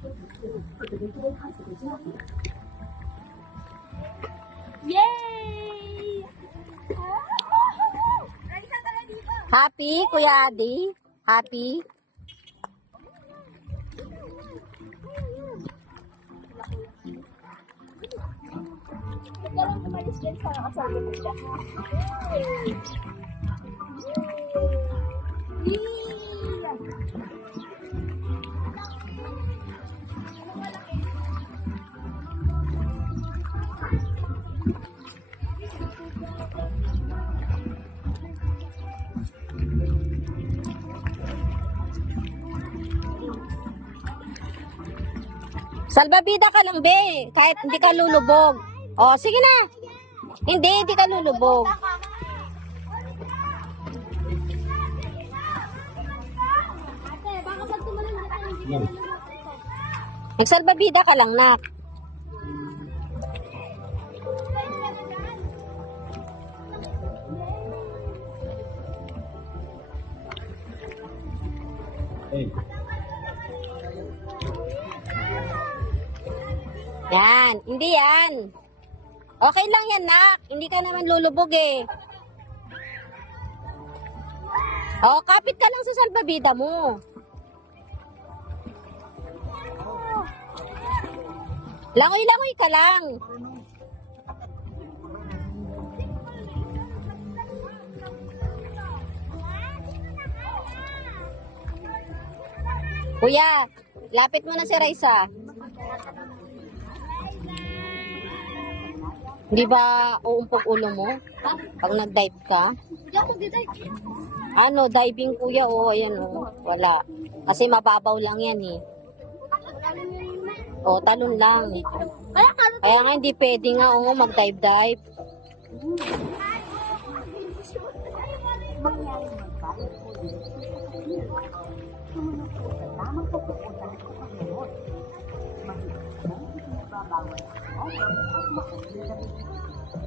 Yay! Happy, Kuya Adi? Happy? Nagkaroon umalis dyan sa kasama mo siya. Salbabida ka lang, be. Kahit hindi ka lulubog. O, sige na. Hindi ka lulubog. Ate, baka pag tumalun na tayo, hindi naman Nagsalbabida ka lang, nak. Yan. Hindi yan. Okay lang yan, nak. Hindi ka naman lulubog eh. O, kapit ka lang sa salbabida mo. Langoy-langoy ka lang. Kuya, lapit mo na si Raisa. Hindi ba uumpog ulo mo pag nag-dive ka? Hindi ako didive. Ano, diving kuya, o ayan o, wala. Kasi mababaw lang yan eh. O, talon lang. Kaya nga hindi pwede nga o mag-dive-dive.